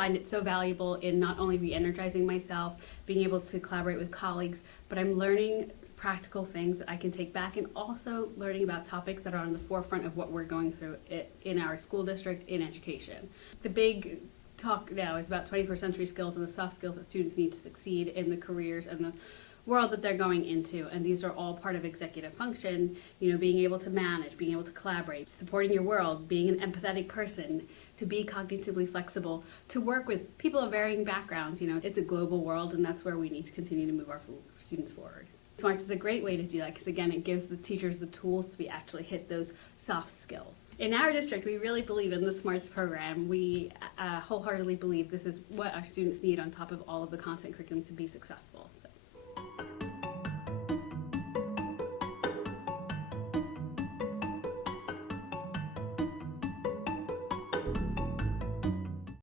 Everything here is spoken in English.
find it so valuable in not only re-energizing myself, being able to collaborate with colleagues, but I'm learning practical things that I can take back, and also learning about topics that are on the forefront of what we're going through in our school district in education. The big talk now is about 21st century skills and the soft skills that students need to succeed in the careers and the world that they're going into, and these are all part of executive function. You know, being able to manage, being able to collaborate, supporting your world, being an empathetic person, to be cognitively flexible, to work with people of varying backgrounds. You know, it's a global world, and that's where we need to continue to move our students forward. SMARTS is a great way to do that because, again, it gives the teachers the tools to actually hit those soft skills. In our district, we really believe in the SMARTS program. We wholeheartedly believe this is what our students need on top of all of the content curriculum to be successful.